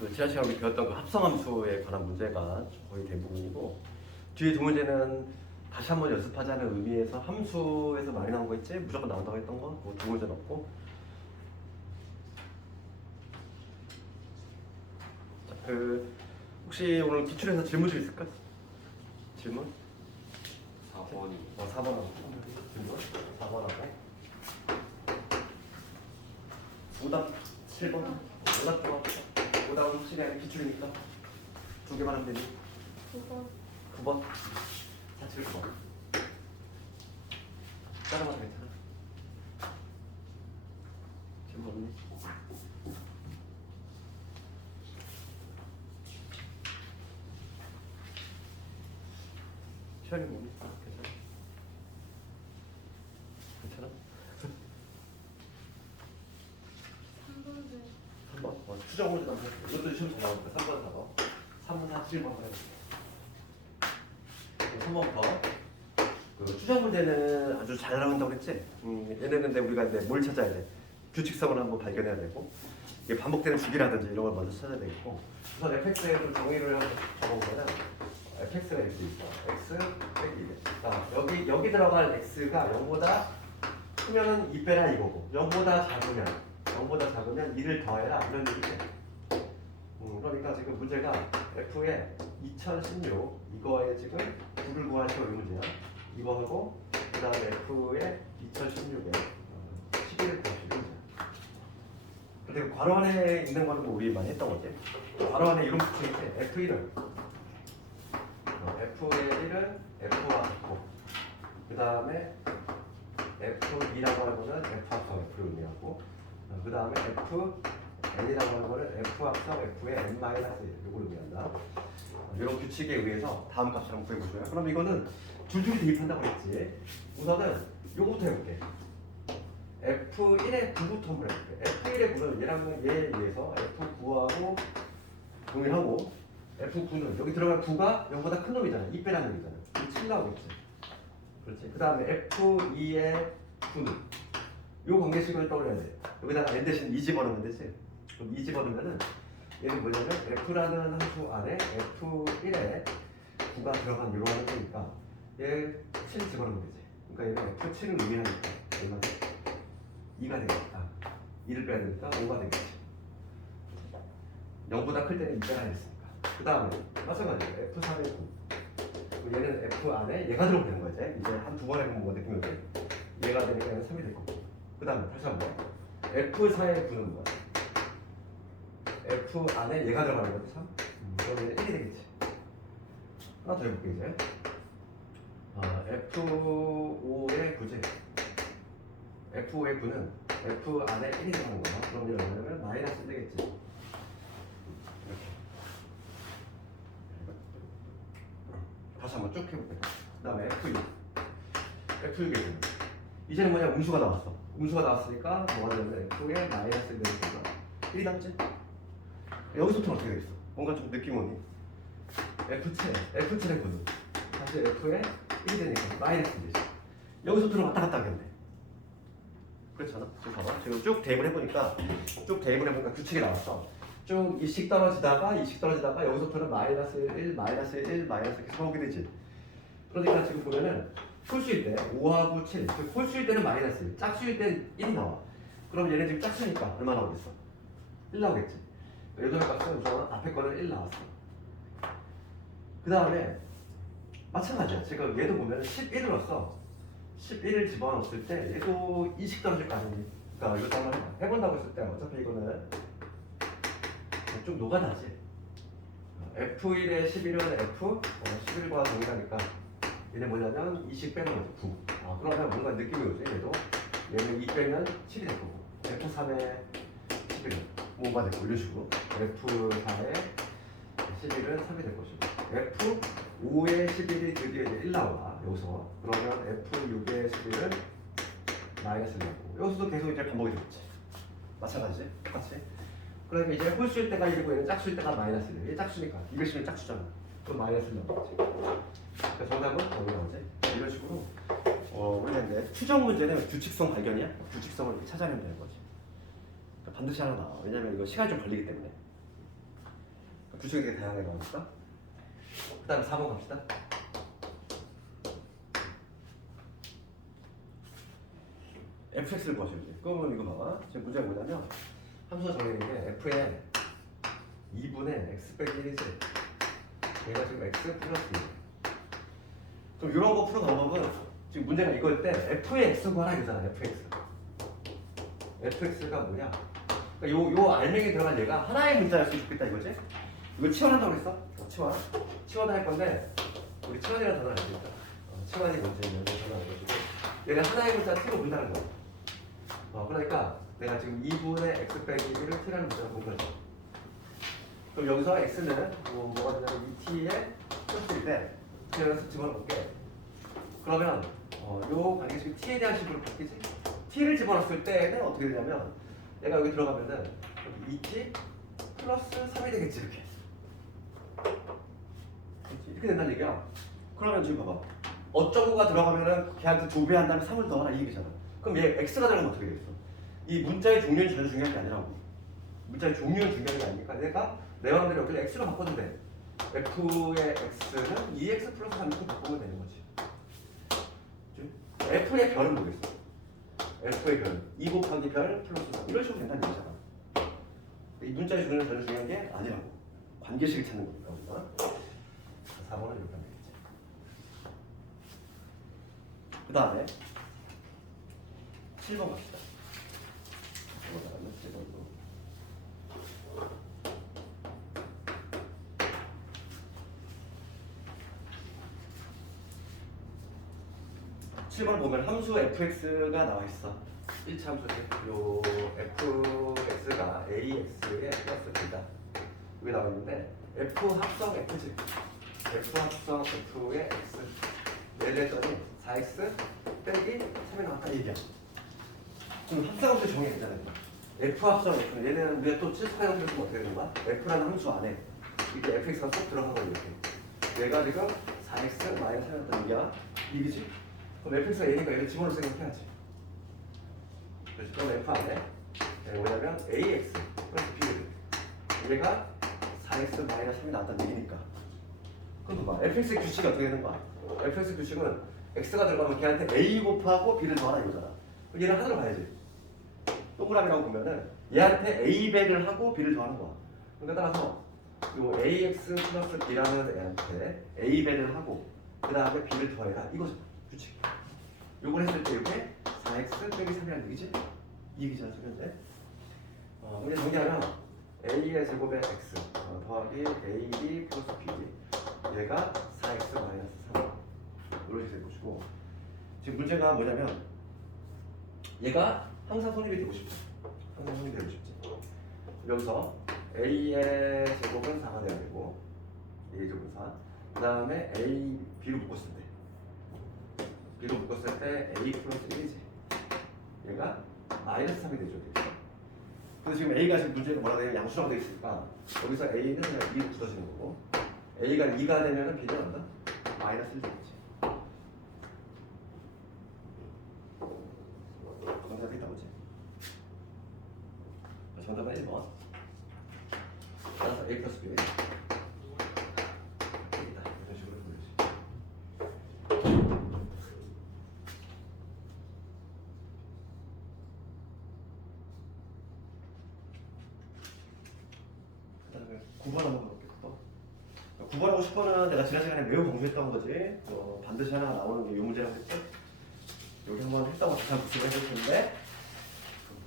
그 지난 시간에 우리 배웠던 그 합성함수에 관한 문제가 거의 대부분이고, 뒤에 두 문제는 다시 한번 연습하자는 의미에서 함수에서 많이 나온 거 있지? 무조건 나온다고 했던 거? 그 두 문제는 없고. 자, 혹시 오늘 기출에서 질문 좀 있을까? 질문? 4번이 4번하고 질문? 4번하고 오답 7번? 오답 좀 합시다. 오답은 확실히 아닌 기출이니까 두 개만 하면 되니? 9번 4, 7번 따라가도 괜찮아? 질문 없니? 시간이 뭐니? 괜찮아? 괜찮아? 3번 추정 문제 남겨. 이것도 시험 잘 나오니까 3번 4번 3, 4, 7번 해야지. 3번부터 그 추정 문제는 아주 잘 나온다고 그랬지? 얘는 근데 우리가 이제 뭘 찾아야 돼? 규칙성을 한번 발견해야 되고, 이게 반복되는 주기라든지 이런 걸 먼저 찾아야 되겠고, 우선 fx에 좀 정의를 한번 적어보면 fx가 이렇게 있어. x 빼기 2. 자, 여기 들어갈 x가 0보다 크면은 2 빼라 이거고, 0보다 작으면 2를 더해라 이런 얘기지. 그러니까 지금 문제가 f에 2016 이거에 지금 9를 구하시오 이 문제야. 이거하고 그 다음에 f에 2016에 11을 구하시오 이 문제야. 근데 괄호 안에 있는 거는 뭐 우리 많이 했던 거지. 괄호 안에 이런 부분인데 f1은 f의 1은 f와 같고, 그 다음에 f2라고 하는 거는 f 합성 f를 의미하고, 그 다음에 fn이라고 하는 거는 f 합성 f의 n-1 이걸 의미한다. 이런 규칙에 의해서 다음 값을 한번 구해보세요. 그럼 이거는 줄줄이 대입한다고 했지. 우선은 요거부터 해볼게. f1의 9부터 한번 해볼게. f1의 9는 얘랑 얘에 의해서 f9하고 동일하고, f9는 여기 들어갈 9가 0보다 큰 놈이잖아. 2 빼라는 얘기잖아. 7 나오겠지. 그렇지. 그 다음에 f2의 9는 요 관계식을 떠올려야 돼. 여기다가 n 대신 2 집어넣으면 되지. 그럼 2 집어넣으면은 얘는 뭐냐면 f라는 함수 안에 f1에 9가 들어간 이런 함수니까 얘 7 집어넣으면 되지. 그러니까 얘는 f7을 의미하니까 얼마지? 2가 되겠다. 2를 빼야 되니까 5가 되겠지. 0보다 클 때는 2 빼라 했으니까. 그 다음에 마찬가지로 f3의 9. 얘는 f 안에 얘가 들어오는 거지. 이제 한 두 번 해보면 뭐 느낌이 오지? 얘가 되니까 얘는 3이 될 거고. 그 다음에 다시 한번 f4의 9는 뭐야? f 안에 얘가 들어가는 거지 3? 그럼 얘는 1이 되겠지. 하나 더 해볼게 이제. f5의 9지. f5의 9는 f 안에 1이 들어가는 거야. 그럼 이러면 마이너스 1 되겠지. 이렇게. 다시 한번 쭉 해볼게. 그 다음에 f6. f6의 9는 이제는 뭐냐? 음수가 나왔어. 음수가 나왔으니까 뭐가 되냐면 f에 마이너스 1 되니까 1이 남지? 여기서부터는 어떻게 되겠어? 뭔가 좀 느낌 오니? F7의 9는 다시 F에 1이 되니까 마이너스 1 되지. 여기서부터는 왔다 갔다 하겠네. 그렇잖아? 지금 봐봐. 지금 쭉 대입을 해보니까 규칙이 나왔어. 쭉 이씩 떨어지다가 여기서부터는 마이너스 1, 마이너스 1, 마이너스 이렇게 나오게 되지. 그러니까 지금 보면은 홀수일 때 5하고 7, 즉 홀수일 때는 마이너스 1, 짝수일 때는 1이 나와. 그럼 얘네 지금 짝수니까 얼마 나오겠어? 1 나오겠지. 요즘의 값은 우선 앞에 거는 1 나왔어. 그 다음에 마찬가지야. 지금 얘도 보면 11을 넣었어. 11을 집어넣었을 때 얘도 2씩 떨어질 거 아니니? 그러니까 이것도 한번 해본다고 했을 때 어차피 이거는 좀 노가다지. F1의 11은 F11과 동일하니까 얘는 뭐냐면 2씩 빼는 거죠. 9. 그러면 뭔가 느낌이 오지. 얘는 2 빼면 7이 될 거고, F3의 11은 5가 되고 이런 식으로 F4의 11은 3이 될 것이고, F5의 11이 드디어 이제 1 나와 여기서. 그러면 F6의 11은 마이너스 1 나오고, 여기서도 계속 이제 반복이 되겠지. 마찬가지지? 똑같이. 그러면 이제 홀수일 때가 1이고 얘는 짝수일 때가 마이너스 1. 얘 짝수니까 이걸 쓰면 짝수잖아. 그럼 마이너스 1 나오겠지. 그러니까 정답은 여기 나오지. 이런 식으로 우리는 이제 추정 문제는 규칙성 발견이야. 규칙성을 이렇게 찾아내면 되는 거지. 그러니까 반드시 하나 나와. 왜냐면 이거 시간이 좀 걸리기 때문에. 규칙이 되게 다양하게 나오니까. 그 다음에 4번 갑시다. fx를 구하셔야 돼. 그러면 이거 봐봐. 지금 문제가 뭐냐면 함수가 정해진 게 f에 2분의 x 빼기 1이지. 얘가 지금 x 플러스 1. 그럼 이런 거 푸는 방법은 지금 문제가 이거일 때 f의 x 구하라 이거잖아. fx가 뭐냐? 그러니까 요 알맹이 들어간 얘가 하나의 문자였으면 좋겠다 이거지? 이거 치환한다고 그랬어? 치환 할 건데 우리 치환이라는 단어를 알겠다. 치환이 문제는 단어 알려주고 얘가 하나의 문자 t로 본다는 거야. 그러니까 내가 지금 2분의 x 빼기 1을 t라는 문자로 본 거죠. 그럼 여기서 x는 뭐가 되냐면 이 t의 플러스일 때 그래서 집어넣을게. 그러면 요 관계식이 t에 대한 식으로 바뀌지? t를 집어넣었을 때는 어떻게 되냐면 얘가 여기 들어가면은 여기 2t 플러스 3이 되겠지 이렇게. 그렇지? 이렇게 된다는 얘기야. 그러면 지금 봐봐. 어쩌고가 들어가면은 걔한테 조배한 다음에 3을 더하라 이 얘기잖아. 그럼 얘 x가 들어가면 어떻게 되겠어? 이 문자의 종류는 전혀 중요한 게 아니라고. 문자의 종류는 중요한 게 아니니까 내가 내 마음대로 여기를 x로 바꿔도 돼. f의 x는 2x 플러스 3이렇게 바꾸면 되는 거지. f의 별은 뭐겠어? f의 별 2 곱하기 별 플러스 3 이런 식으로 된다는 얘기잖아. 이 문자의 종류는 전혀 중요한 게 아니라고. 관계식을 찾는 거니까 우리가. 4번은 이렇게 하면 되겠지. 그 다음에 7번 갑시다. 7번으로. 번 보면 함수 fx가 나와 있어. 1차 함수지. 요 fx가 ax의 플러스 b다. 여기 나와 있는데 f 합성 f지. f 합성 f의 x. 얘를 했더니 4x 빼기 3이 나왔다 이 얘기야. 그럼 합성 함수 정해야 되잖아요. f 합성 f. 얘는 우리가 또 칠수하는 함수를 어떻게 되는 거야? f라는 함수 안에 이게 fx가 쏙 들어간 거야 이렇게. 얘가 지금 4x 마이너스 3이 나왔다 얘기야. 이기지? 그럼 fx가 얘니까 얘를 집어넣을 생각해야지. 그렇지. 그럼 f 안에 뭐냐면 ax 플러스 b거든. 얘가 4x 마이너스 3이 나왔다는 얘기니까. 그럼 봐. fx의 규칙이 어떻게 되는 거야? fx 규칙은 x가 들어가면 걔한테 a 곱하고 b를 더하라 이거잖아. 그럼 얘를 하나로 봐야지. 동그라미라고 보면은 얘한테 a 배를 하고 b를 더하는 거야. 그러니까 따라서 요 ax 플러스 b라는 애한테 a 배를 하고 그 다음에 b를 더해라 이거죠. 규칙. 요걸 했을 때 이렇게 4x 빼기 3이라는 얘기지? 이 얘기잖아 지금 현재. 우리 정리하면 a의 제곱에 x 더하기 ab 플러스 b 얘가 4x 마이너스 3 이렇게 될 것이고 지금 문제가 뭐냐면 얘가 항상 성립이 되고 싶어. 항상 성립이 되고 싶지. 여기서 a의 제곱은 4가 돼야 되고 a 제곱은 4. 그 다음에 a, b로 묶었을 때 b로 묶었을 때 a 플러스 1이지. 얘가 마이너스 3이 되죠. 그래서 지금 a가 지금 문제가 뭐라 되냐면 양수라고 되어 있으니까 여기서 a는 그냥 2로 굳어지는 거고 a가 2가 되면은 b는 얼마? 마이너스 1 되겠지. 정답이 있다 보지. 정답은 1번. 따라서 a 플러스 b 있다. 이런 식으로 보여주지. 그다음에 9번 한번 볼게요. 9번하고 10번은 내가 지난 시간에 매우 공부했던 거지. 반드시 하나가 나오는 게 이 문제라고 했죠. 여기 한번 했다고 잠깐 구술을 해볼 텐데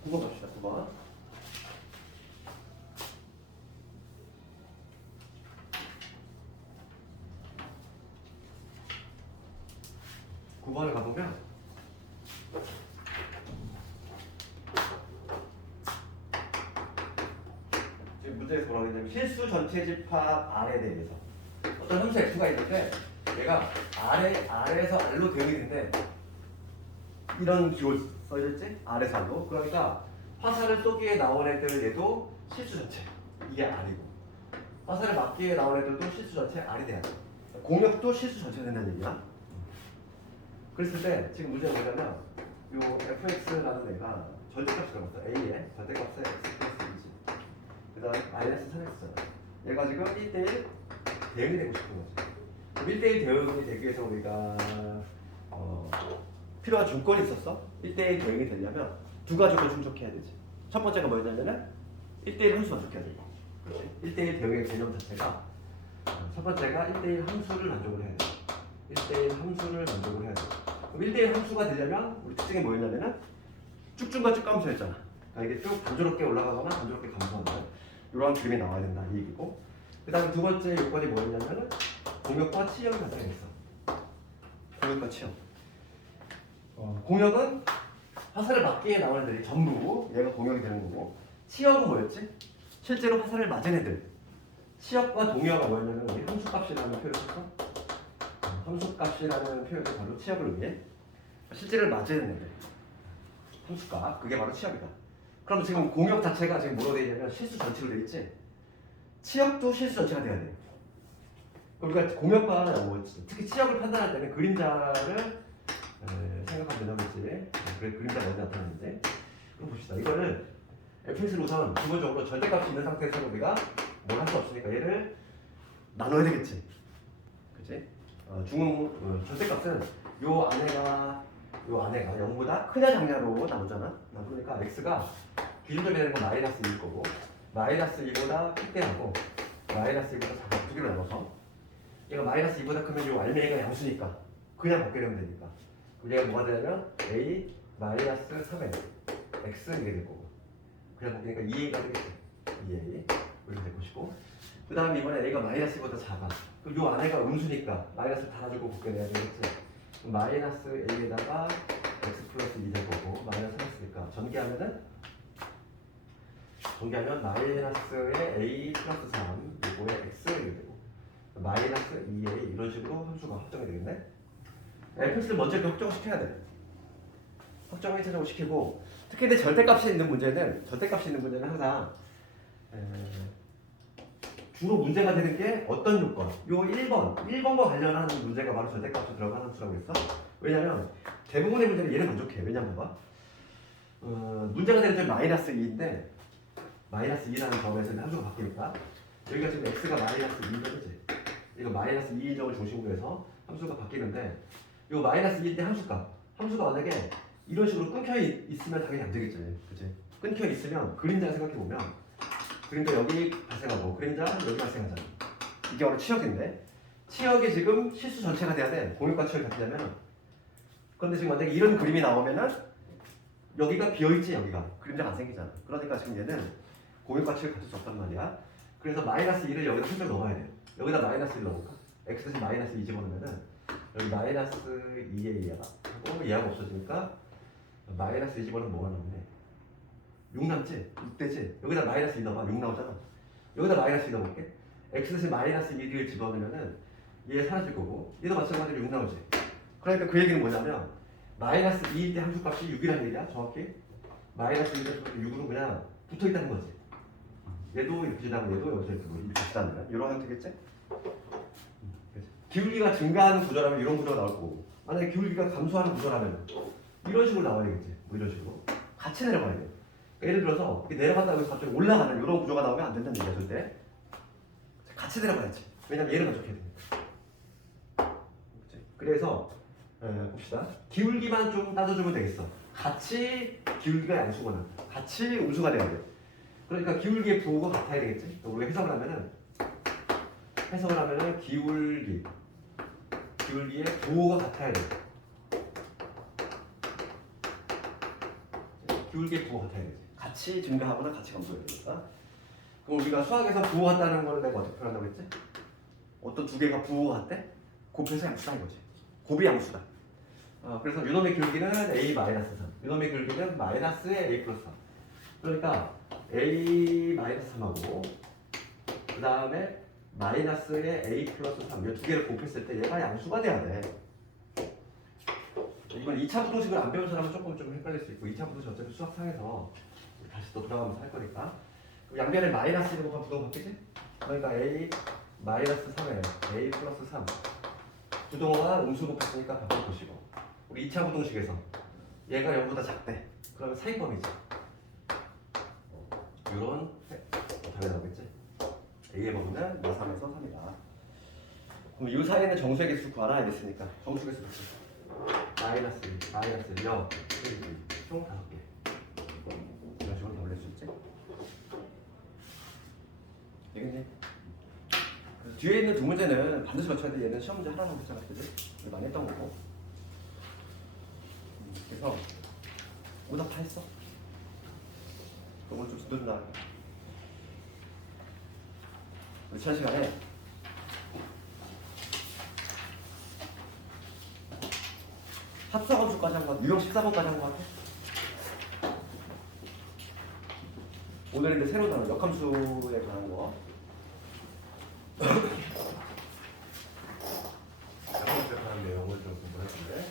9번 갑시다. 9번. 을 가보면 지금 문제에서 뭐라고 했냐면 실수 전체 집합 R에 대해서 어떤 함수 F가 있는데 얘가 R에서 R로 대응이 되는데 이런 기호 써있지? R에서 R로. 그러니까 화살을 쏘기에 나온 애들 얘도 실수 전체 이게 R이고 화살을 맞기에 나온 애들도 실수 전체 R이 돼야 돼. 공역도 실수 전체가 된다는 얘기야. 그랬을 때 지금 문제가 뭐냐면 요 fx라는 애가 절대값이 들어갔어. a에 절대값에 x 플러스 2지. 그 다음에 마이너스 3x잖아. 얘가 지금 1대1 대응이 되고 싶은 거지. 1대1 대응이 되기 위해서 우리가 필요한 조건이 있었어. 1대1 대응이 되려면 두 가지 조건 충족해야 되지. 첫 번째가 뭐였냐면은 1대1 함수 만족해야 되고, 그렇지? 1대1 대응의 개념 자체가 첫 번째가 1대1 함수를 만족을 해야 돼. 1대1 함수를 만족을 해야 돼. 그럼 1대1 함수가 되려면 우리 특징이 뭐였냐면은 쭉쭉과 쭉감수였잖아. 그러니까 이게 쭉 단조롭게 올라가거나 단조롭게 감소하는 이러한 그림이 나와야 된다 이 얘기고, 그 다음 두 번째 요건이 뭐였냐면은 공역과 치역이 나타나겠어. 공역과 치역. 공역은 화살을 맞기에 나오는 애들이 전부 얘가 공역이 되는 거고, 치역은 뭐였지? 실제로 화살을 맞은 애들. 치역과 동역가 뭐였냐면 우리 함수값이라는 표현을 썼어. 함수값이라는 표현이 바로 치역을 의미해. 실제로 맞은 애들. 함수값, 그게 바로 치역이다. 그럼 지금 공역 자체가 지금 뭐로 되어 있냐면 실수 전체로 되어 있지. 치역도 실수 전체가 돼야 돼. 우리가 공역과 특히 치역을 판단할 때는 그림자를 생각하면 되겠지. 그래 그림자가 어디 나타나는지. 그럼 봅시다. 이거를 fx를 우선 기본적으로 절대값이 있는 상태에서 우리가 뭘 할 수 없으니까 얘를 나눠야 되겠지. 그치? 절대값은 요 안에가 0보다 크냐 작냐로 나오잖아. 그러니까 x가 기준점이 되는 건 마이너스 2일 거고, 마이너스 2보다 크대하고 마이너스 2보다 작아 두 개로 나눠서 얘가 마이너스 2보다 크면 요 알맹이가 양수니까 그냥 바뀌면 되니까 그럼 얘가 뭐가 되냐면 a 마이너스 3의 x 이게 될 거고, 그냥 바뀌니까 2a가 되겠지. 2a 이렇게 될 것이고, 그 다음에 이번에 a가 마이너스 2보다 작아. 그럼 요 안에가 음수니까 마이너스 달아주고 곱해내야 되겠지. 그럼 마이너스 a에다가 x 플러스 2 될 거고, 마이너스 3했으니까 전개하면 마이너스의 a 플러스 3 요거에 x 이렇게 되고, 마이너스 2a 이런 식으로 함수가 확정이 되겠네. fx를 먼저 이렇게 확정을 시켜야 돼. 확정을 1차적으로 시키고, 특히 근데 절대값이 있는 문제는 항상 주로 문제가 되는 게 어떤 요건? 요 1번과 관련한 문제가 바로 절대값으로 들어가는 함수라고 했어. 왜냐면 대부분의 문제는 얘를 만족해. 왜냐면 봐봐. 문제가 되는 점이 마이너스 2인데 마이너스 2라는 점에서 함수가 바뀌니까 여기가 지금 x가 마이너스 2점이지. 이거 마이너스 2점을 중심으로 해서 함수가 바뀌는데 요 마이너스 2일 때 함수가 만약에 이런 식으로 끊겨 있으면 당연히 안 되겠지. 그치? 끊겨 있으면 그림자 생각해 보면 그림자 여기 발생하고 그림자 여기 발생하잖아. 이게 바로 치역인데 치역이 지금 실수 전체가 돼야 돼. 공역과 치역이 같으려면. 그런데 지금 만약에 이런 그림이 나오면은 여기가 비어있지. 여기가 그림자가 안 생기잖아. 그러니까 지금 얘는 공역과 치역이 같을 수 없단 말이야. 그래서 마이너스 2을 여기다 슬쩍 넣어야 돼. 여기다 마이너스 1 넣을까? x 대신 마이너스 2 집어넣으면은 여기 마이너스 2에 얘가 하고 얘가 없어지니까 마이너스 2 집어넣으면 뭐가 남네? 6 남지? 6되지? 여기다 마이너스 2 넣어봐. 6 나오잖아. 여기다 마이너스 2 넣어볼게. x 대신 마이너스 1을 집어넣으면은 얘 사라질 거고 얘도 마찬가지로 6 나오지. 그러니까 그 얘기는 뭐냐면 마이너스 2일 때 함수값이 6이라는 얘기야. 정확히 마이너스 2를 6으로 그냥 붙어있다는 거지. 얘도 이렇게 지나고 얘도 여기서 이렇게 지나면 이런 형태겠지? 기울기가 증가하는 구조라면 이런 구조가 나올 거고, 만약에 기울기가 감소하는 구조라면 이런 식으로 나와야겠지. 뭐 이런 식으로 같이 내려가야 돼. 그러니까 예를 들어서 이렇게 내려갔다고 해서 갑자기 올라가는 이런 구조가 나오면 안 된다는 얘기야. 절대 같이 내려가야지. 왜냐면 얘를 만족해야 되니까. 그래서 봅시다. 기울기만 좀 따져주면 되겠어. 같이 기울기가 양수거나 같이 음수가 돼야 돼. 그러니까 기울기의 부호가 같아야 되겠지. 우리가 해석을 하면은 기울기의 부호가 같아야 돼. 기울기의 부호가 같아야 되지. 같이 증가하거나 같이 감소해야 되니까. 그럼 우리가 수학에서 부호 같다는 거를 내가 어떻게 표현한다고 했지? 어떤 두 개가 부호가 같대? 곱해서 양수다 이거지. 곱이 양수다. 그래서 요놈의 기울기는 a-3, 요놈의 기울기는 마이너스의 a 플러스 3. 그러니까 a-3하고 그 다음에 마이너스의 a 플러스 3 이 두 개를 곱했을 때 얘가 양수가 돼야 돼. 이건 2차 부등식을 안 배운 사람은 조금 좀 헷갈릴 수 있고 2차 부등식 어차피 수학상에서 다시 또 들어가면서 할 거니까 양변에 마이너스 1을 곱하면 부동 바뀌지? 그러니까 a 마이너스 3에 a 플러스 3 부동호가 음수 곱했으니까 바꿀 것이고 우리 2차 부등식에서 얘가 0보다 작대. 그러면 사인법이지. 이런 답이 나오겠지. A의 범위는 마삼에서 3이다. 그럼 이 사이에는 정수의 개수 구하라 이랬으니까 정수 개수 마이너스 1, 마이너스 0, 1, 총 5개. 이런 식으로 돌릴 수 있지? 되겠니? 뒤에 있는 두 문제는 반드시 맞춰야 돼. 얘는 시험 문제 하나는 문제잖아, 그지? 많이 했던 거고. 그래서 오답 다 했어. 오늘 좀 진도 좀 나갈게. 우리 지난 시간에 합사함수까지 한 거 같아. 유형 14번까지 한 거 같아. 오늘 이제 새로 나온 역함수에 관한 거. 역함수에 관한 내용을 좀 공부할 건데.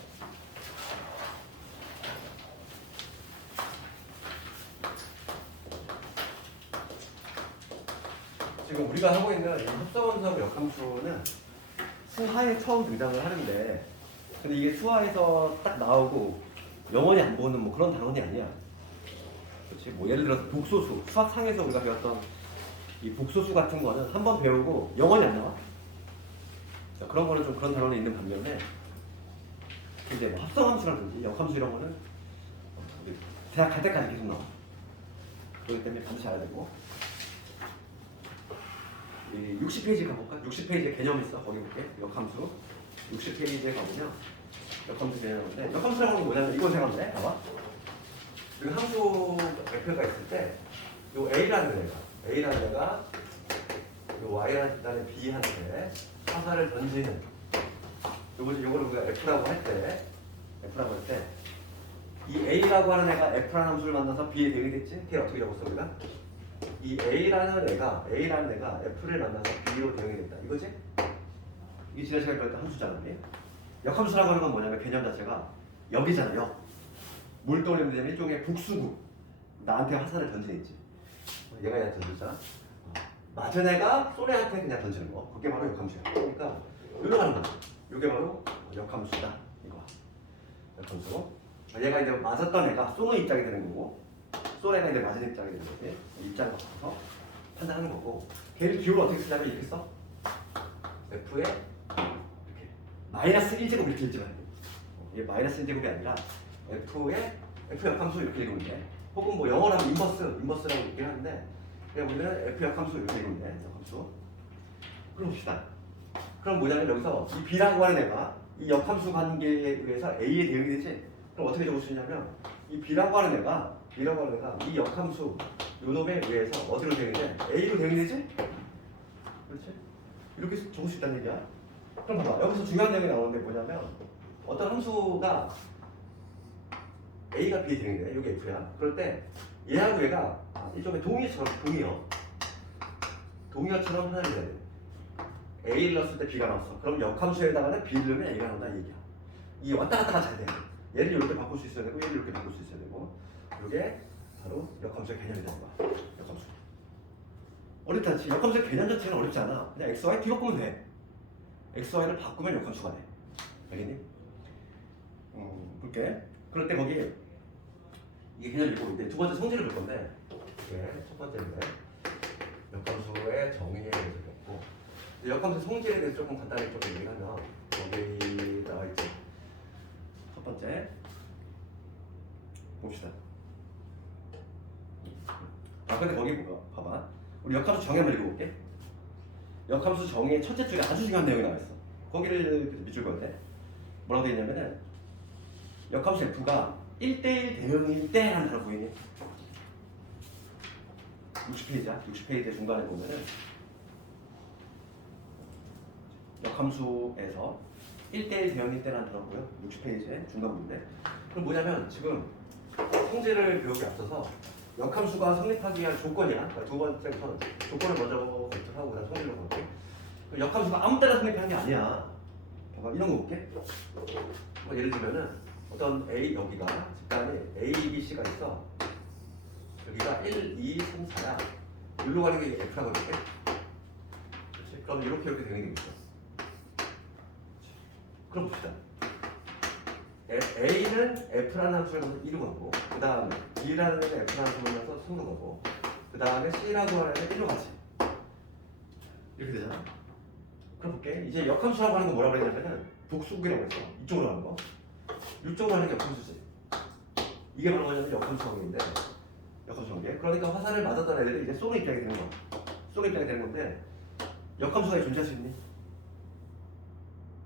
지금 우리가 하고 있는 이 합사함수하고 역함수는 수하에 처음 등장을 하는데, 근데 이게 수하에서 딱 나오고 영원히 안 보는 뭐 그런 단원이 아니야. 그렇지? 뭐 예를 들어서 복소수, 수학상에서 우리가 배웠던 이 복소수 같은 거는 한 번 배우고 영원히 안 나와. 자, 그런 거는 좀 그런 단원이 있는 반면에 이제 뭐 합성함수라든지 역함수 이런 거는 우리 대학 갈 때까지 계속 나와. 그렇기 때문에 반드시 알아야 되고. 이 60페이지 가볼까? 60페이지에 개념 있어. 거기 볼게. 역함수. 60페이지에 가보면 역함수 개념인데 역함수라는 건 뭐냐면 이거 생각해. 봐봐. 여기 함수 F가 있을 때 요 A라는 애가 요 Y라는 B한테 화살을 던지는 요거를 우리가 F라고 할 때 이 A라고 하는 애가 F라는 함수를 만나서 B에 대응이 됐지? 걔를 어떻게 적었어 우리가? 이 A라는 애가 F를 만나서 B로 대응이 됐다. 이거지? 이게 지난 시간에 배웠던 함수잖아. 역함수라고 하는 건 뭐냐면 개념 자체가 역이잖아. 역. 뭘 떠올리면 되냐면 일종의 복수구. 나한테 화살을 던지는 있지. 얘가 얘한테 던졌잖아. 맞은 애가 쏜 애한테 그냥 던지는 거. 그게 바로 역함수야. 그러니까 이리로 가는 거야. 이게 바로 역함수다. 이거. 역함수. 얘가 이제 맞았던 애가 쏘는 입장이 되는 거고 쏜 애가 이제 맞은 입장이 되는 거지. 입장을 바꿔서 판단하는 거고 걔를 기호를 어떻게 쓰냐면 이렇게 써. F에 이렇게 마이너스 1제곱 이렇게 읽지 말고 이게 마이너스 1제곱이 아니라 F에 F 역함수 이렇게 읽으면 돼. 혹은 뭐 영어로 하면 인버스라고 읽긴 하는데 그냥 우리는 F 역함수 이렇게 읽으면 돼. 역함수. 그럼 봅시다. 그럼 뭐냐면 여기서 이 B라고 하는 애가 이 역함수 관계에 의해서 A에 대응이 되지. 그럼 어떻게 적을 수 있냐면 이 B라고 하는 애가 이 역함수 요놈에 의해서 어디로 대응이 돼? A로 대응이 되지? 그렇지? 이렇게 적을 수 있다는 얘기야. 그럼 봐봐. 여기서 중요한 내용이 나오는데 뭐냐면 어떤 함수가 A가 B에 대응이 돼. 여기 F야. 그럴 때 얘하고 얘가 일종의 동의어처럼 하나를 해야 돼. A를 넣었을 때 B가 나왔어. 그럼 역함수에다가는 B를 넣으면 A가 나온다 이 얘기야. 이 왔다 갔다가 잘 돼. 얘를 이렇게 바꿀 수 있어야 되고 얘를 이렇게 바꿀 수 있어야 되고 이게 바로 역함수의 개념이 되는 거야. 역함수. 어렵지 않지? 역함수의 개념 자체는 어렵지 않아. 그냥 x, y 뒤바꾸면 돼. x, y를 바꾸면 역함수가 돼. 알겠니? 볼게. 그럴 때 거기 이게 개념이고 이제 두 번째 성질을 볼 건데 이게 첫 번째인데 역함수의 정의에 대해서 배웠고 역함수 성질에 대해서 조금 간단히 좀 얘기하면 여기 나와 있죠. 첫 번째 봅시다. 근데 거기 봐봐. 우리 역함수 정의 한번 읽어볼게. 역함수 정의의 첫째 줄에 아주 중요한 내용이 나와 있어. 거기를 밑줄 그어야 돼. 뭐라고 되어 있냐면은 역함수 F가 1대1 대응일 때라는 단어 보이니? 60페이지야. 60페이지 중간에 보면은 역함수에서 1대1 대응일 때라는 단어 보여? 60페이지에 중간 부분에. 그럼 뭐냐면 지금 성질을 배우기 앞서서 역함수가 성립하기 위한 조건이야. 그러니까 두 번째 우선 조건을 먼저 검토하고 그다음 성질을 볼게. 역함수가 아무 때나 성립하는 게 아니야. 봐봐 이런 거 볼게. 예를 들면은 어떤 A 여기가 집단이 A, B, C가 있어. 여기가 1, 2, 3, 4야. 여기로 가는 게 F라고 할게. 그렇지? 그럼 이렇게 대응이 되겠어. 그럼 봅시다. A는 F라는 함수를 만나서 1로 가고 그 다음에 B라는 애가 F라는 함수를 만나서 3로 가고 그 다음에 C라고 하는 애가 1로 가지. 이렇게 되잖아. 그럼 볼게. 이제 역함수라고 하는 거 뭐라고 그랬냐면은 복수기라고 했어. 이쪽으로 하는 거. 이쪽으로 하는 게 역함수지. 이게 바로 뭐냐면 역함수 관계인데 역함수 관계. 그러니까 화살을 맞았던 애들이 이제 쏘는 입장이 되는 거야. 쏘는 입장이 되는 건데 역함수가 존재할 수 있니?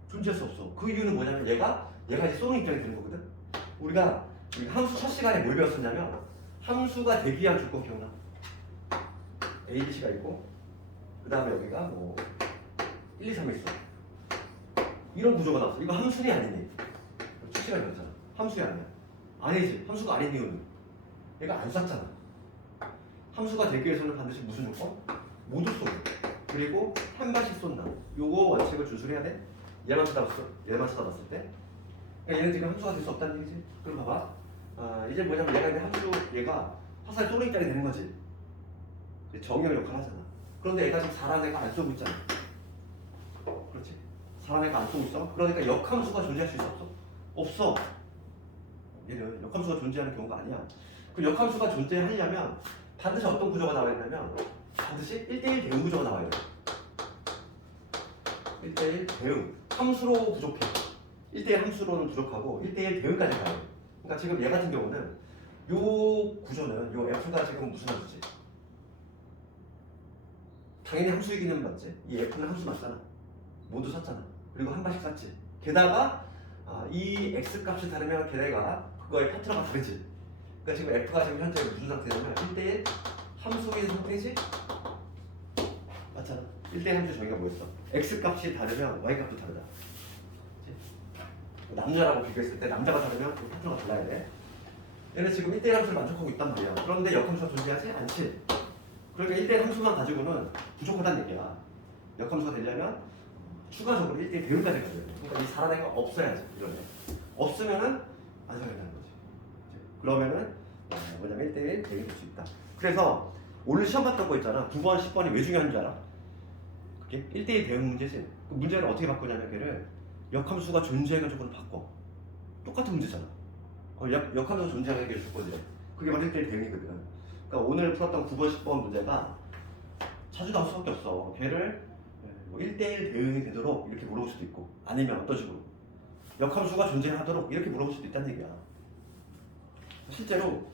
존재할 수 없어. 그 이유는 뭐냐면 얘가 이제 쏘는 입장이 되는 거거든. 우리가 함수 첫 시간에 뭘 배웠었냐면 함수가 대기한 조건 기억나? A, B, C가 있고 그 다음에 여기가 뭐 1, 2, 3이 있어. 이런 구조가 나왔어. 이거 함수니 아니니? 첫 시간에 배웠잖아. 함수야 아니야? 아니지. 함수가 아닌 이유는 얘가 안 쐈잖아. 함수가 되기 위해서는 반드시 무슨 조건? 모두 쏘고 그리고 한 발씩 쏜다. 요거 원칙을 준수해야 돼. 얘만 쳐다봤어. 얘만 쳐다봤을 때. 그러니까 얘는 지금 함수가 될 수 없다는 얘기지. 그럼 봐봐. 이제 뭐냐면 얘가 이제 함수 얘가 화살 쏘는 입장이 되는 거지. 정의의 역할을 하잖아. 그런데 얘가 지금 4라는 애가 안 쏘고 있잖아. 그렇지? 4라는 애가 안 쏘고 있어. 그러니까 역함수가 존재할 수 있어 없어? 없어. 얘는 역함수가 존재하는 경우가 아니야. 그 역함수가 존재하려면 반드시 어떤 구조가 나와야 되냐면 반드시 1대1 대응 구조가 나와야 돼. 1대1 대응. 함수로 부족해. 1대1 함수로는 부족하고 1대1 대응까지 가요. 그러니까 지금 얘 같은 경우는 요 구조는 요 F가 지금 무슨 함수지? 당연히 함수이기는 맞지? 이 F는 함수 맞잖아. 모두 샀잖아. 그리고 한 발씩 샀지. 게다가 이 X 값이 다르면 걔네가 그거의 파트너가 다르지. 그러니까 지금 F가 지금 현재 무슨 상태냐면 1대1 함수인 상태지? 맞잖아. 1대1 함수 정의가 뭐였어? X 값이 다르면 Y 값도 다르다. 그치? 남자라고 비교했을 때 남자가 다르면 그 파트너가 달라야 돼. 얘는 지금 1대1 함수를 만족하고 있단 말이야. 그런데 역함수가 존재하지 않지. 그러니까 1대1 함수만 가지고는 부족하다는 얘기야. 역함수가 되려면 추가적으로 1대1 대응까지 가져야 돼. 그러니까 이 4라는 애가 없어야지. 이런 애. 없으면은 안 사용된다는 거지. 그러면은 뭐냐면 1대1 대응이 될 수 있다. 그래서 오늘 시험 봤던 거 있잖아. 9번, 10번이 왜 중요한 줄 알아? 그게 1대1 대응 문제지. 그 문제는 어떻게 바꾸냐면 걔를 역함수가 존재해가지고 바꿔. 똑같은 문제잖아. 역함수가 존재하는 게 조건이래. 그게 바로 1대1 대응이거든. 그러니까 오늘 풀었던 9번, 10번 문제가 자주 나올 수밖에 없어. 걔를 1대1 대응이 되도록 이렇게 물어볼 수도 있고 아니면 어떤 식으로 역함수가 존재하도록 이렇게 물어볼 수도 있다는 얘기야. 실제로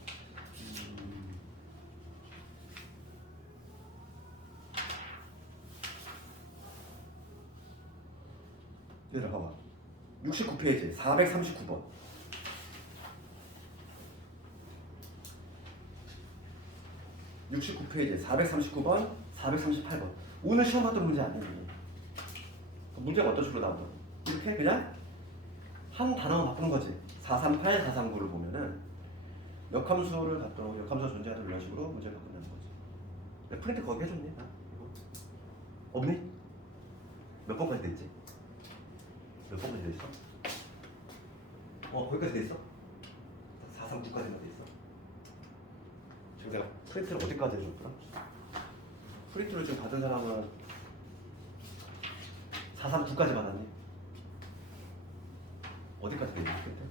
얘들아 봐봐. 69페이지 439번 69페이지 439번 438번 오늘 시험 봤던 문제 아니에요. 문제가 어떤 식으로 나오죠? 이렇게 그냥 한 단어만 바꾸는 거지. 438, 439를 보면은 역함수를 갖도록 역함수가 존재하는 이런 식으로 문제를 바꾼다는 거지. 프린트 거기 해줬니? 이거 없니? 몇 번까지 돼 있지? 몇 번까지 돼 있어? 거기까지 돼 있어? 439까지만 돼 있어. 지금 내가 프린트를 어디까지 해줬구나? 프린트를 지금 받은 사람은 439까지 받았니? 어디까지 돼 있니? 프린트?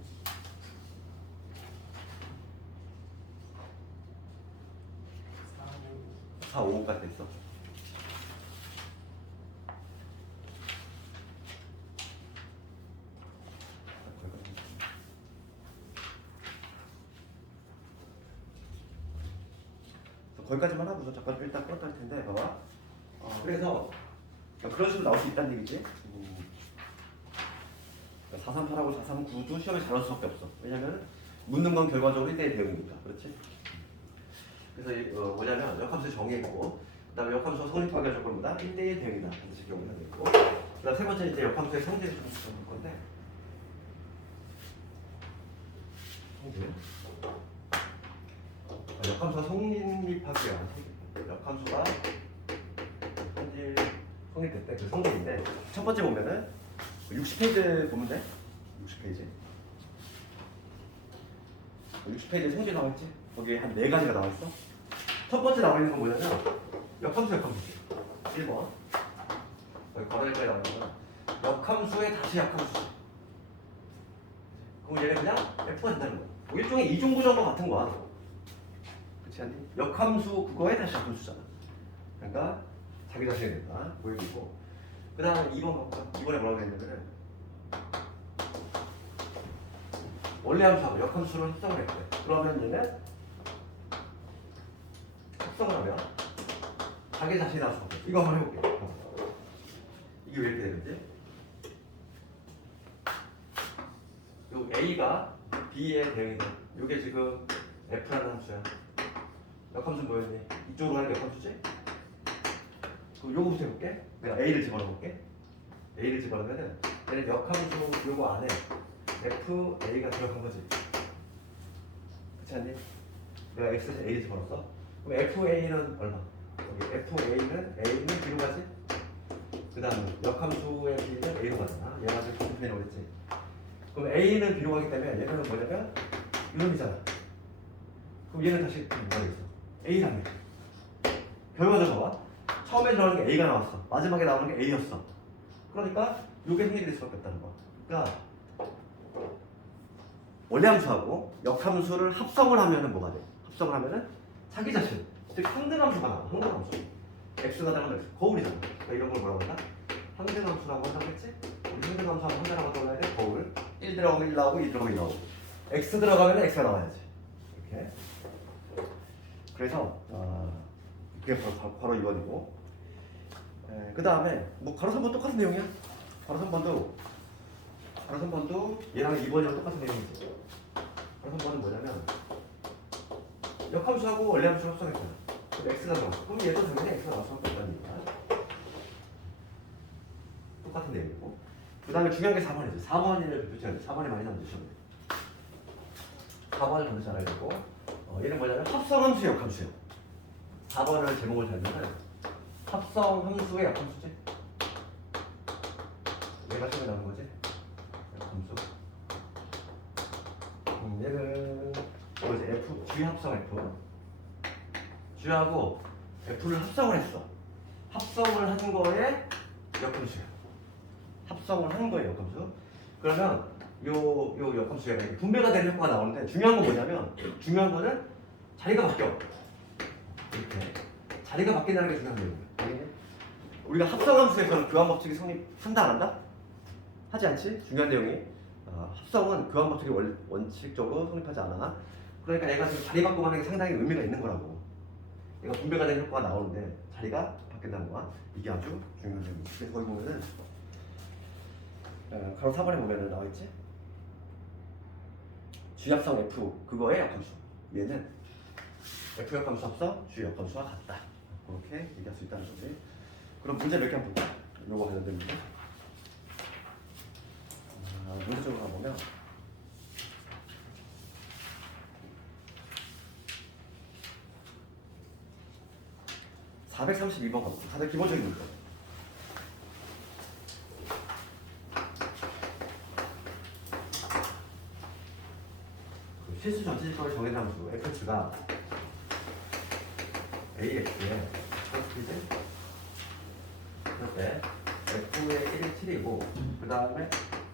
455까지 돼 있어. 거기까지만 하고 잠깐 일단 끌었다 할 텐데 봐봐. 그래서 그런 식으로 나올 수 있다는 얘기지. 438하고 439도 시험에 잘 나올 수밖에 없어. 왜냐면 묻는 건 결과적으로 1대1 대응이니까. 그렇지? 그래서 뭐냐면 역함수의 정의고 그 다음에 역함수가 성립하기가 조건보다 1대1 대응이다. 반드시 기억을 해야 되고 그 다음 세 번째 이제 역함수의 성질을 좀 볼 건데 성질 역함수가 성립하기야. 역함수가 성립됐대. 그 성질인데 첫 번째 보면은 60페이지 보면 돼. 60페이지에 성질 나와 있지. 거기에 한 4가지가 나와 있어. 첫 번째 나와 있는 건 뭐냐면 역함수. 1번 여기 괄호에까지 나와 있는 건 역함수의 다시 역함수지. 그럼 얘는 그냥 F가 된다는 거야. 뭐 일종의 이중구조과 같은 거야. 그렇지 않니? 역함수 그거에 다시 역함수잖아. 그러니까 자기 자신이 된다. 보여주고. 그 다음에 2번 볼까? 2번에 뭐라고 했냐면은 원래 함수하고 역함수를 합성을 했대. 그러면 얘는 합성을 하면 자기 자신이 나올 수 없대. 이거 한번 해볼게. 이게 왜 이렇게 되는지. 요 A가 B의 대응이다. 요게 지금 F라는 함수야. 역함수 뭐였니? 이쪽으로 가는 게 역함수지? 그럼 요거부터 해볼게. 내가 A를 집어넣어볼게. A를 집어넣으면은 얘는 역함수 요거 안에 FA가 들어간 거지. 그렇지 않니? 내가 X에서 A를 집어넣었어. 그럼 FA는 얼마? 여기 FA는 A는 B로 가지? 그 다음에 역함수의 B는 A로 가잖아. 얘가 지금 같은 편이라고 그랬지. 그럼 A는 B로 가기 때문에 얘는 뭐냐면 이놈이잖아. 그럼 얘는 다시 뭐가 되겠어? A라는 게. 결과적으로 봐봐. 처음에 들어가는 게 A가 나왔어. 마지막에 나오는 게 A였어. 그러니까 이게 생략이 될 수밖에 없다는 거야. 그러니까 원래 함수하고 역함수를 합성을 하면은 뭐가 돼? 합성을 하면은 자기 자신, 즉 상등함수가 나와. 상등함수. x가 들어가면 x, 거울이잖아. 그러니까 이런 걸 뭐라고 한다? 상등함수라고 한다고 했지? 우리 상등함수 하면 상등함수 들어가야 돼? 거울. 1 들어가면 1 나오고 2 들어가면 2 나오고. x 들어가면 x가 나와야지. 이렇게. 그래서 그게 바로 2번이고. 그 다음에 뭐 가로 3번 똑같은 내용이야. 가로 3번도 얘랑 2번이랑 똑같은 내용이지. 가로 3번은 뭐냐면 역함수하고 원래 함수를 합성했잖아. 그럼 x가 나왔어. 그럼 얘도 당연히 x가 나올 수밖에 없다는 얘기야. 똑같은 내용이고. 그 다음에 중요한 게 4번이지. 4번을 붙여야 돼. 4번이 많이 나오는 시험에. 4번을 먼저 잘 알아야 되고. 얘는 뭐냐면 합성함수의 역함수야. 4번을 제목을 달면은 합성함수의 역함수지. 얘가 처음에 나오는 거지. 역함수. 얘는 뭐지? F, G 합성 F. G하고 F를 합성을 했어. 합성을 한 거에 역함수야. 합성을 한 거에 역함수. 그러면 요 역함수가 이렇게 분배가 되는 효과가 나오는데 중요한 건 뭐냐면 중요한 거는 자리가 바뀌어. 이렇게 자리가 바뀐다는 게 중요한 거예요. 우리가 합성함수에서는 교환 법칙이 성립한다 안 한다? 하지 않지? 중요한 내용이 합성은 교환 법칙이 원칙적으로 성립하지 않아. 그러니까 얘가 지금 자리 바꾸고 하는 게 상당히 의미가 있는 거라고. 얘가 분배가 되는 효과가 나오는데 자리가 바뀐다는 거야. 이게 아주 중요한 내용이야. 그래서 거기 보면은 가로 4번에 보면은 나와있지? G합성 F 그거의 역함수. 얘는 F 역함수 합성 G 역함수와 같다. 그렇게 얘기할 수 있다는 거지. 그럼 문제 몇 개 한번 볼까? 요거 관련된 문제. 문제 쪽으로 가보면 432번 가볼게요. 다들 기본적인 문제. 실수 전체적으로 정해진 함수 fx가 ax에 플러스이지 이렇게 f의 1이 7이고 그 다음에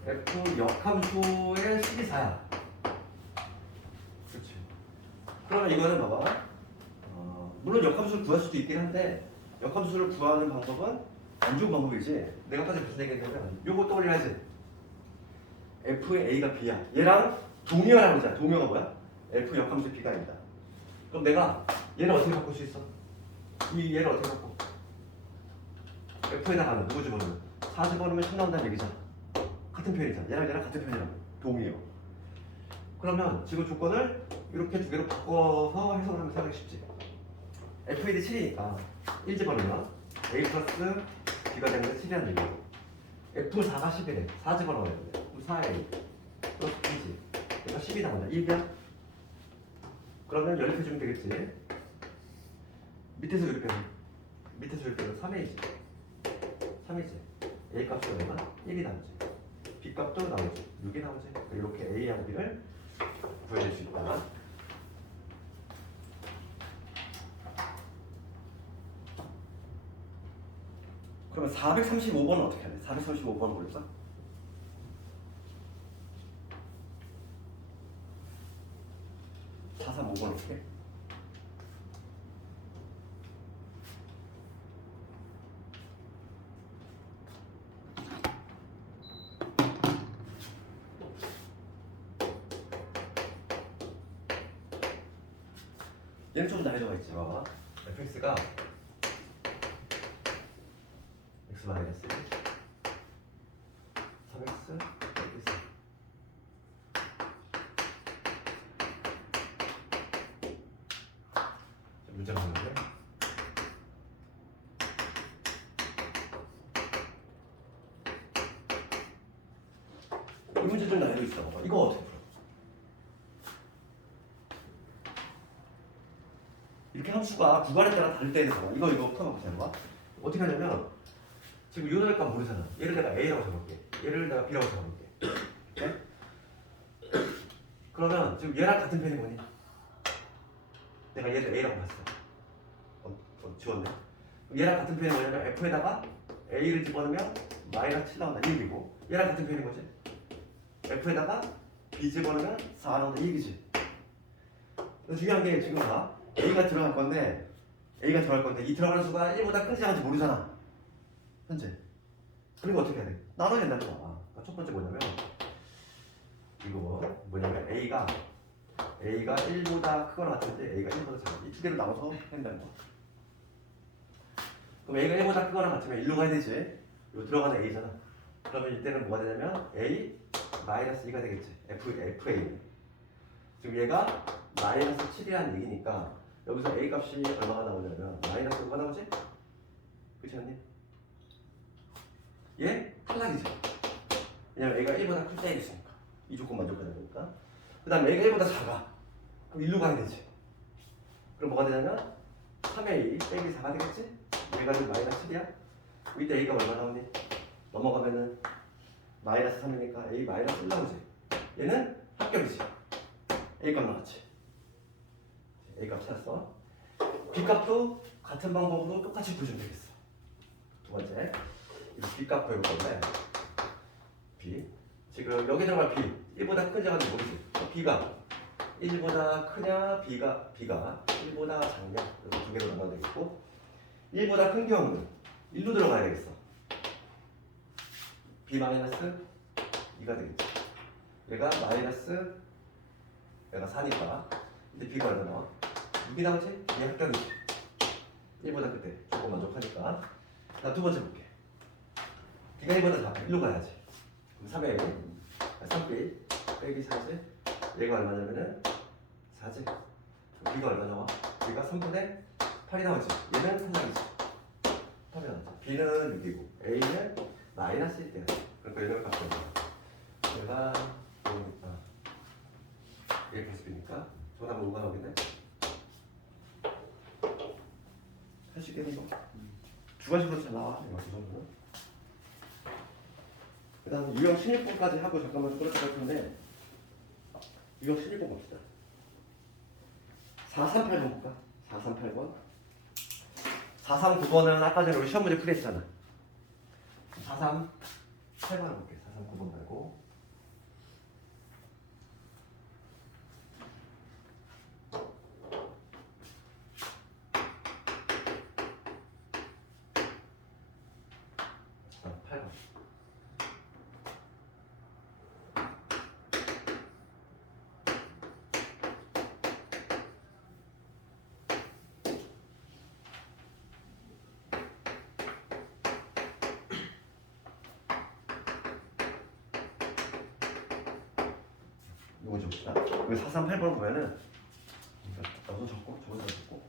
f 역함수의 10이 4야. 그렇지. 그러면 이거는 봐봐. 물론 역함수를 구할 수도 있긴 한데 역함수를 구하는 방법은 안 좋은 방법이지. 내가 아까 전에 무슨 얘기했냐면 요거 떠올려야지. f의 a가 b야. 얘랑 동의어라고 하잖아. 동의어가 뭐야? f 역함수 b가 아니다. 그럼 내가 얘를 어떻게 바꿀 수 있어? 얘를 어떻게 바꿔? f에다가 누구 집어넣으면 4 집어넣으면 10 나온다는 얘기잖아. 같은 표현이잖아. 얘랑 같은 표현이라고. 동의어. 그러면 지금 조건을 이렇게 두 개로 바꿔서 해석을 하면 생각이 쉽지. f에 대해 7이니까 1 집어넣으면 a 플러스 b가 되는 게 7이라는 얘기고 f4가 10이래. 4 집어넣어야 돼. 그럼 4a 플러스 b지. 그러니까 10이 나온다. 1이야? 그러면 연립해주면 되겠지. 밑에서 이렇게 해서 3a지. 3이지. a 값이 얼마? 1이 나오지. b 값도 나오지. 6이 나오지. 이렇게 a하고 b를 구해낼 수 있다. 그러면 435번은 어떻게 해야 돼? 435번 모르겠어? 번 어떻게? 얘는 좀 나해져가 있지. 봐봐. fx가 x 마이너스 3x 빼기 4. 문제가 있는데 이 문제 좀 나해져 있어. 봐봐. 이거 어떻게 풀어? 이렇게 함수가 구간에 따라 다를 때에 대해서 이거 풀어봐. 잘 봐. 어떻게 하냐면 지금 요 값 모르잖아. 얘를 내가 A라고 잡을게. 얘를 내가 B라고 잡을게. 네? 그러면 지금 얘랑 같은 편이 뭐니? 내가 얘를 A라고 봤어. 지웠네. 얘랑 같은 편이 뭐냐면 F에다가 A를 집어넣으면 마이너스 7 나온다. 1이고 얘랑 같은 편이 뭐지? F에다가 B 집어넣으면 4 나온다. 2이지. 중요한 게 지금 봐. A가 들어갈 건데 이 들어가는 수가 1보다 큰지 작은지 모르잖아. 현재. 그리고 어떻게 해야 돼? 나눠야 된다는 거야. 그러니까 첫 번째 뭐냐면 이거 뭐냐면 A가 1보다 크거나 같은데 A가 1보다 작아. 이 두 개로 나눠서 한다는 거야. 그럼 A가 1보다 크거나 같으면 1로 가야 되지. 요 들어가는 A잖아. 그러면 이때는 뭐가 되냐면 A 마이너스 2가 되겠지. FA. 지금 얘가 마이너스 7이라는 얘기니까 여기서 A 값이 얼마가 나오냐면 마이너스 5가 나오지? 그렇지 않니? 얘 탈락이죠. 왜냐면 A가 1보다 클 때 있으니까 이 조건 만족해야 되니까. 그 다음에 A가 1보다 작아. 그럼 1로 가야 되지. 그럼 뭐가 되냐면 3A 빼기 4가 되겠지? 얘가 지금 마이너스 7이야. 이때 A가 얼마 나오니? 넘어가면은 마이너스 3이니까 A 마이너스 1 나오지. 얘는 합격이지. A 값 나왔지. A 값 찾았어. B 값도 같은 방법으로 똑같이 구해주면 되겠어. 두 번째, B 값 구해볼 건데 B 지금 여기 들어갈 B 1보다 큰지 작은지 모르지. B가 1보다 크냐 B가 1보다 작냐 이렇게 두 개로 나눠야 되겠고 1보다 큰 경우는 1로 들어가야 되겠어. B 마이너스 2가 되겠지. 얘가 마이너스 얘가 4니까 근데 B가 얼마 나와? 6이 나오지? 얘 합격이지. 1보다 그때 조금 만족하니까. 나 두 번째 볼게. B가 1보다 작아. 1로 가야지. 그럼 3에 3B 빼기 4지. 얘가 얼마냐면은 4지. 그럼 B가 얼마 나와? B가 3분의 8이 나오지. 얘는 탈락이지. 8이 나오지. B는 6이고 A는 마이너스 1이야. 그러니까 얘를 갖고 있는 얘가 1 플러스 B니까 정답은 5가 나오겠네. 할 수 있겠니 이거? 주관식으로 잘 나와. 이거 그 정도는. 그 다음 유형 16번까지 하고 잠깐만 좀 끌어갈 텐데 유형 16번 갑시다. 438번 볼까? 438번 439번은 아까 전에 우리 시험 문제 풀이했잖아. 438번 볼게. 439번 말고 이거 줍시다. 여기 438번 보면은 나도 적고 저것도 적고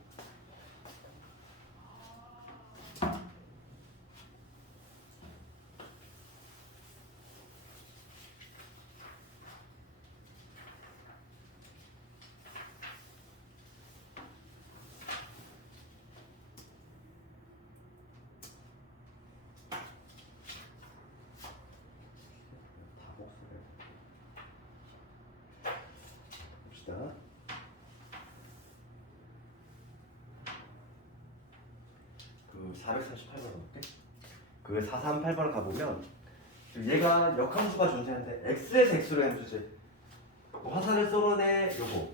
다 복수해 봅시다. 그 438번 볼게. 그 438번 가보면 얘가 역함수가 존재하는데 x에서 x로 함수지. 뭐 화살을 쏘는 애 요거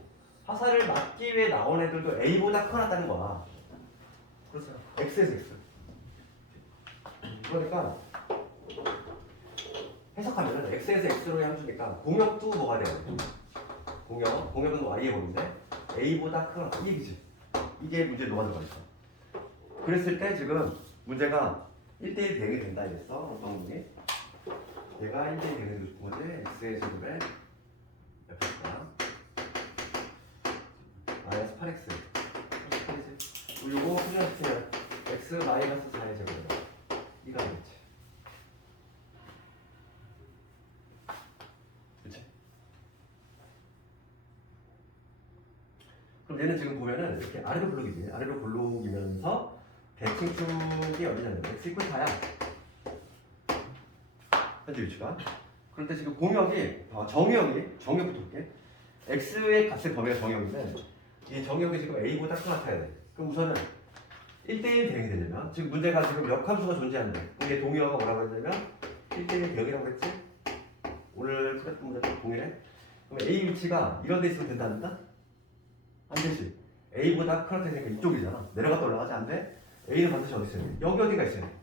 화살을 맞기 위해 나온 애들도 a보다 커놨다는 거야. 그렇죠. x에서 x. 그러니까 해석하면은 x에서 x로의 함수니까 공역도 뭐가 돼요? 공역은 y의 범위인데 a보다 크거나 이 얘기지. 이게 문제에 녹아 들어가 있어. 그랬을 때 지금 문제가 1대1 대응이 된다 이랬어. 방문이. 얘가 1대1 대응이 되고 싶은 거지. x의 제곱에 fx가 마이너스 8x. 88이지. 요거 풀려주세요. x 마이너스 4의 제곱이다. 이거 알겠지? 그치? 그럼 얘는 지금 보면은 이렇게 아래로 블록이지. 아래로 블록이면서 대칭축이 어디냐면 x 이퀄 4야. 현재 위치가. 그런데 지금 공역이 정역부터 볼게. x의 값의 범위가 정역인데 이 정역이 지금 a보다 큰 것 같아야 돼. 그럼 우선은 1대1 대응이 되려면 지금 문제가 지금 역함수가 존재하는데 이게 동의어가 뭐라고 했냐면 1대1 대응이라고 했지? 오늘 풀었던 문제랑 동일해? 그럼 A 위치가 이런 데 있으면 된다 안 된다? 안 되지. A보다 큰 것 같으니까 이쪽이잖아. 내려갔다 올라가지 안 돼? A는 반드시 어디 있어야 돼? 여기 어딘가 있어야 돼.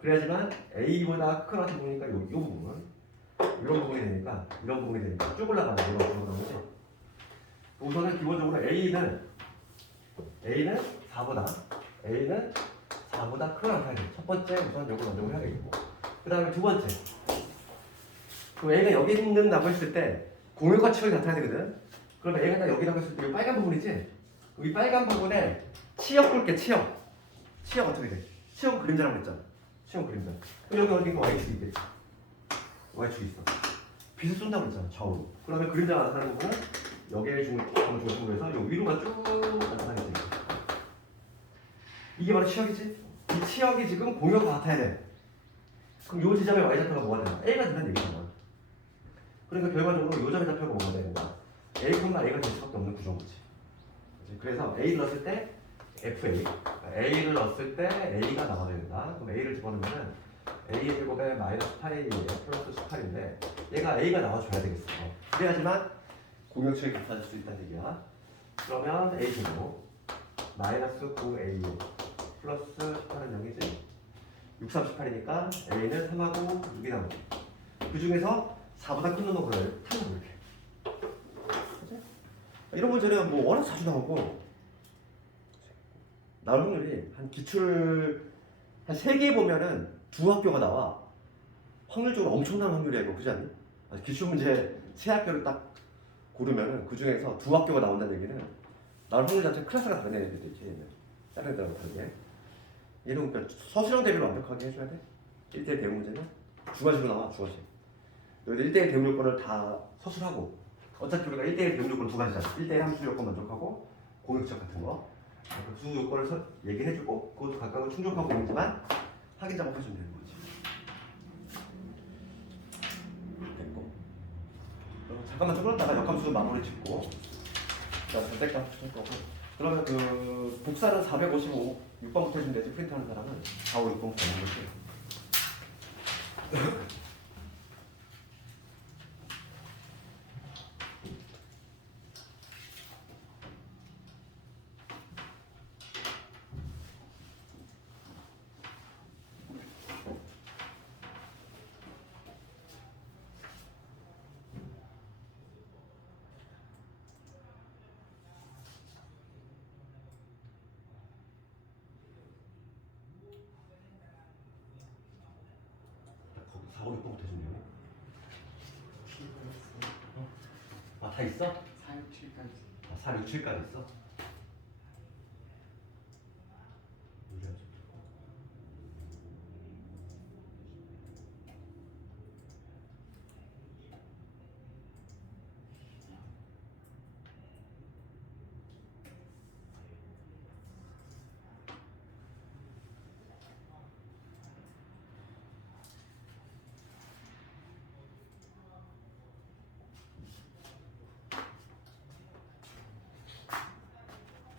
그래야지만 A보다 큰 것 같은 부분이니까 이 부분은 이런 부분이 되니까 쭉 올라가는 이런 부분인 거지. 우선은 기본적으로 A는 4보다 큰 것 같아야 돼. 첫 번째 우선 이걸 먼저 해야겠고 그 다음에 두 번째 그 A가 여기 있는다고 했을 때 공역과 치역이 나타나야 되거든. 그럼 A가 딱 여기라고 했을 때 이 빨간 부분이지? 이 빨간 부분에 치역 볼게. 치역 어떻게 돼? 치역은 그림자라고 그랬잖아. 치역 그림자. 그럼 여기 어딘가 Y축이 있겠지. Y축이 있어. 빛을 쏜다고 그랬잖아. 좌우로. 그러면 그림자가 나타나는 부분은 여기에 중심으로 해서 요 위로가 쭉 나타나겠지. 이게 바로 치역이지? 이 치역이 지금 공역과 같아야 돼. 그럼 요 지점의 Y좌표가 뭐가 되나? A가 된다는 얘기잖아. 그러니까 결과적으로 요 점의 좌표가 뭐가 되는 거야? A, A가 될 수밖에 없는 구조인 거지. 그래서 A를 넣었을 때 FA, A를 넣었을 때 A가 나와야 된다. 그럼 A를 집어넣으면 A 제곱에 마이너스 8이 플러스 18인데 얘가 A가 나와줘야 되겠어. 그래야지만 공역치역이 같아질 수 있다는 얘기야. 그러면 A 제곱 마이너스 9A 플러스 18은 0이지. 6, 3, 18이니까 A는 3하고 6이 나오지. 그 중에서 4보다 큰 놈을 탄다고 이렇게. 이런 문제는 뭐 워낙 자주 나오고 나올 확률이 한 기출 한 3개 보면은 2학교가 나와. 확률적으로 엄청난 확률이야 이거. 그렇지 않니? 기출 문제 3학교를 딱 고르면은 그 중에서 2학교가 나온다는 얘기는 나올 확률 자체 클래스가 다른 애들도 있지. 다른 애들하고 다르게. 얘는 그러니까 서술형 대비를 완벽하게 해줘야 돼. 1대1 대응 문제는 주가식으로 나와. 주가식. 여기서 1대1 대응 요건을 다 서술하고 어차피 우리가 1대1 대응 요건 두 가지잖아. 1대1 함수 요건 만족하고 공역적 같은 거. 그 두 요건을 얘기해주고 그것도 각각을 충족하고 있지만 확인 작업해주면 되는 거지. 됐고. 잠깐만 좀 그러다가 역함수 마무리 짓고 자, 절대값 할 거고. 그러면 그 복사는 455 6번부터 해주면 되지. 프린트하는 사람은 4, 5, 6번부터 하는 거지. 거기 4, 5, 6번부터 해주면 되네. 아, 다 있어? 4, 6, 7까지. 아, 4, 6, 7까지 있어?